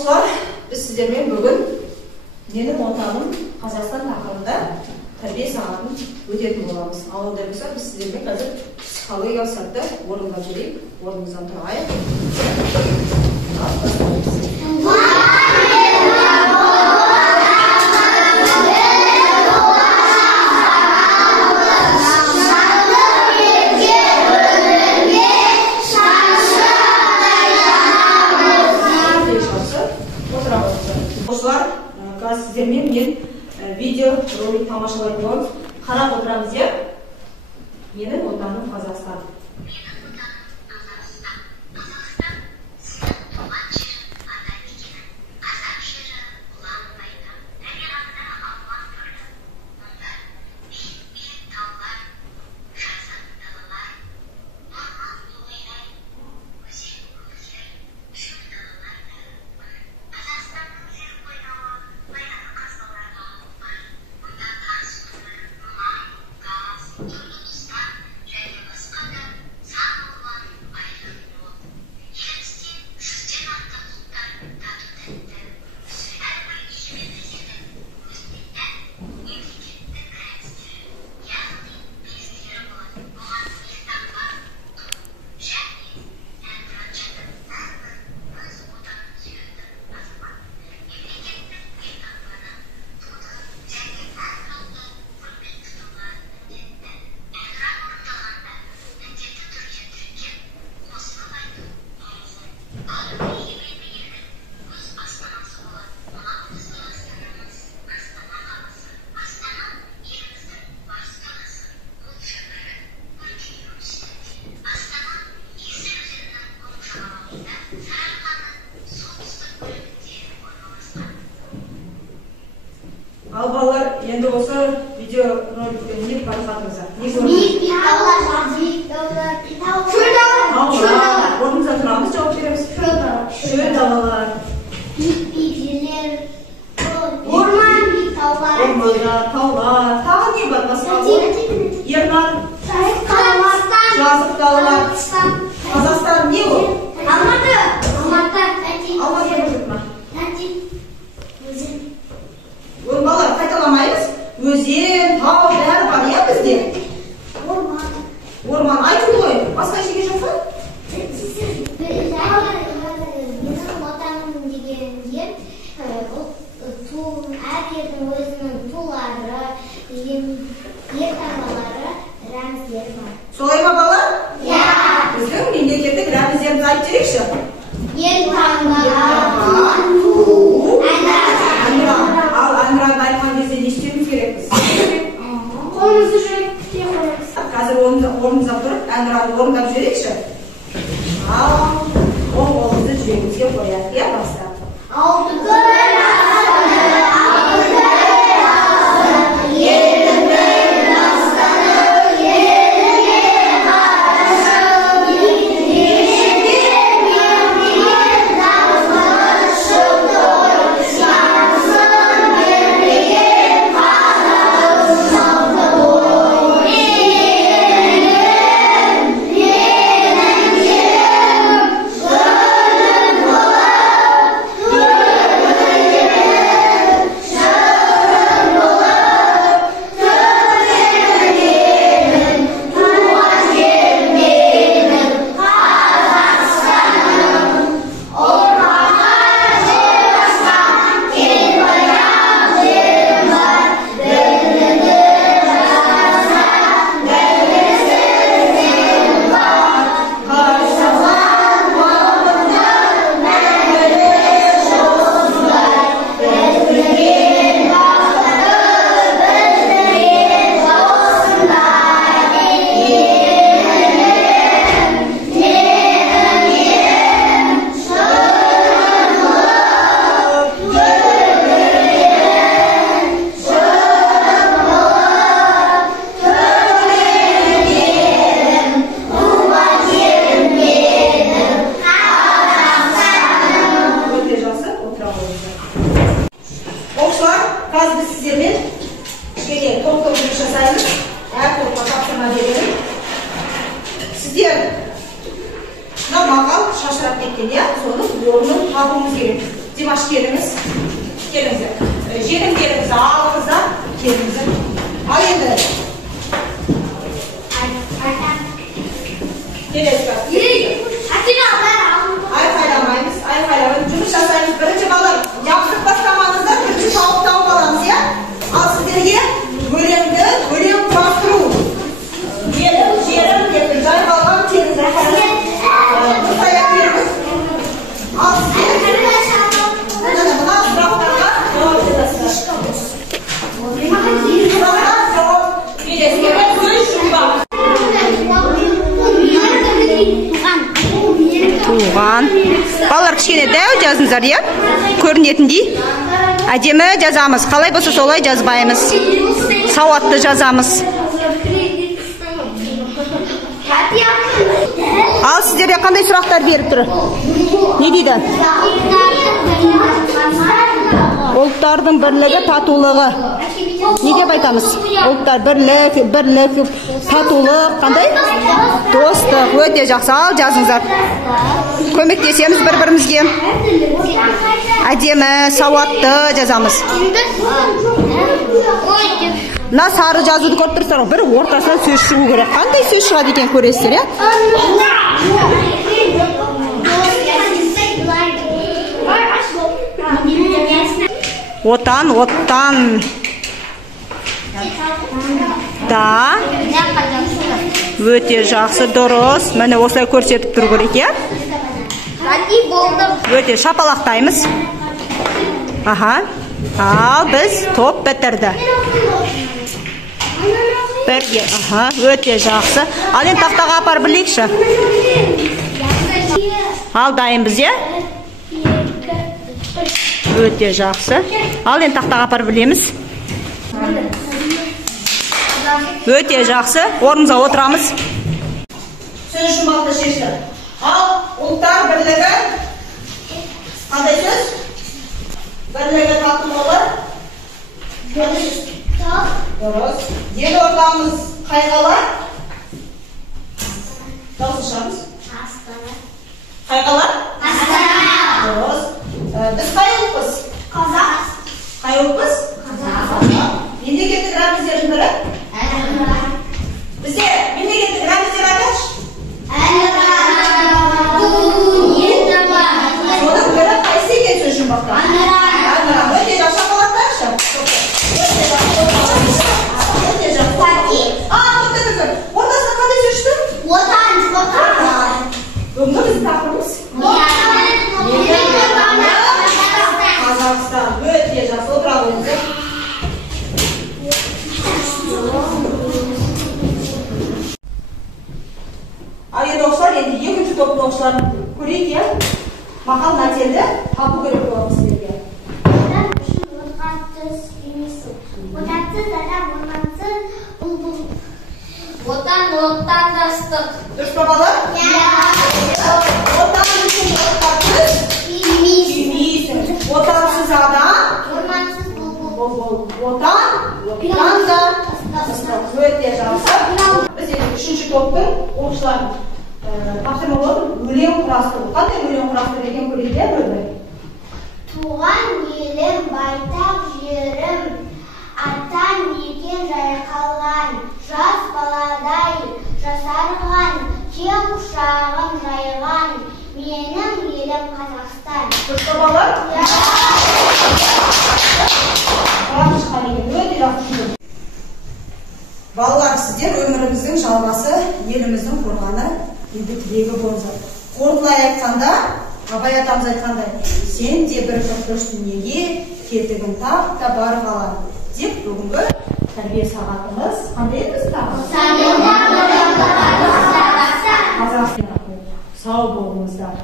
Dostlar, biz sizlerмен bugün Менің отаным Қазақстан тақырыбында тәрбие сағатын өтетін боламыз. Ал ондай болса, біз сіздермен қазір психологиялық сәтті орындап жүрейік. Орнымыздан тұрайық. Сіздермен мен видео ролик тамашалайтын боламыз. Қарап отырамыз, иә? Менің отаным Қазақстан. Ал балалар, енді осы видео роликтен не байқадыңыздар? Биік далалар. Орнымызда тұрамыз, жауап береміз. Шөл далалар. Биік жерлер. Орман, таулар. Таулар. Тағы не бар басқа? Ерлан. Жазық далалар. Қазақстан не ол? Алматы. Балалар, қайталамаймыз. Өзен, тау, бәрі бар, иә бізде? Орман. Айтылды ғой. Басқа ештеңе жоқ па? Менің отаным деген жер, әр жердің өзінің тулары, елтаңбалары, рәміздері бар. Солай ма балалар? Иә. Біздің мемлекеттік рәміздерімізді айтып жүрейікші. Елтаңба, Ал әнұранды айтқан кезде не істеуіміз керекпіз? қолымызды жүрекке қоямыз. Қазір орнымызда тұрып, әнұранды орындап жүрейікші. Ал қолымызды жүрегімізге қояйық, иә, бастап. Сіздер мына мақал шашырап кеткен, иә? Соның орнын табуымыз керек. Димаш келіңіз. Келіңіздер. Желімдеріңізді алыңыздар. Келіңіздер. Ал енді. Келесіздер. Айқайламаймыз. Айқайламаймыз. Жұмыс жасаймыз. Бірінші балалар. Жабысып бастамаңыздар. Бірінші тауып аламыз, иә? Ал сіздерге өлең құрастыру. Жерім деп жайқалған келіңіздер. Дұрыс аяқ беріңіз. Ал сіздер мына сұрақтарға жауап бересіздер. Сұраққа жауап бересіздер. Көз жұмбақ. Туған. Балалар кішкене дәу жазыңыздар, иә? Көрінетіндей. Әдемі жазамыз. Қалай болса солай жазбаймыз. Сауатты жазамыз. Ал сіздерге қандай сұрақтар беріп тұр? Не дейді? Ұлттардың бірлігі, татулығы. Не деп айтамыз? Ұлттар бірлік, татулық, қандай? Достық. Өте жақсы. Ал жазыңыздар. Көмектесеміз бір-бірімізге. Әдемі, сауатты жазамыз. Мына сары жазуды көріп тұрсыздар, бір ортасынан сөз шығу керек. Қандай сөз шығады екен көресіздер, иә? Отан. Да. Өте жақсы, дұрыс. Міне осылай көрсетіп тұру керек, иә? Өте шапалақтаймыз. Аха. Ал біз топ бітірді. Бірге. Аха, өте жақсы. Ал енді тақтаға апарып білейікші. Ал дайынбыз, иә? Өте жақсы. Ал енді тақтаға апарып білеміз. Өте жақсы. Орнымызға отырамыз. Сөз жұмбақты шешті. Ал ұлттар бірлігі. Қандай сөз? Бірлігі татулығы. Дұрыс. Елордамыз қай қала? Дауыс шығамыз. Қай қала? Астана. Дұрыс. Біз қай ұлтпыз? Қазақ. Қай ұлтпыз? Қазақ. Мемлекеттік рәміздердің бірі? Бізде мемлекеттік рәміздер айтайықшы. Соның бірі қайсы екен сөз жұмбақта? Өте жақсы қалаттайықшы. Ортасына қандай сөз шықты? Отан. Бүгінгі біздің тақырыбымыз? Қазақстан. Өте жақсы. Отыра қойыңыздар. Ал енді оқушылар, енді екінші топтың оқушыларын көрейік, иә? Мақал мәтелді табу керек болады сіздерге. Отансыз адам, ормансыз бұлбұл. Отандастық. Дұрыс па балалар? Отан үшін отансыз күймейсің. Отансыз адам, Ормансыз бұлбұл. отандастық. Өте жақсы. Біз енді үшінші топтың оқушыларын тапсырма болады. Өлең құрастыру. Қандай өлең құрастыру екен көрейік, иә? Туған елім, байтақ жерім, атам екен жайқалған, жас баладай жасарған, кең құшағын жайған, менің елім Қазақстан. Дұрыс па балалар? Өте жақсы. Балалар, сіздер өміріміздің жалғасы, еліміздің қорғаны, енді тілегі болыңыздар. Қорытындылай айтқанда, Абай атамыз айтқандай, сен де бір күркіш дүниеге кетігін тап та бар қалан. Деп бүгінгі тәрбие сағатымыз қандай еді біздің тақырып? Қазақстан. Сау болыңыздар.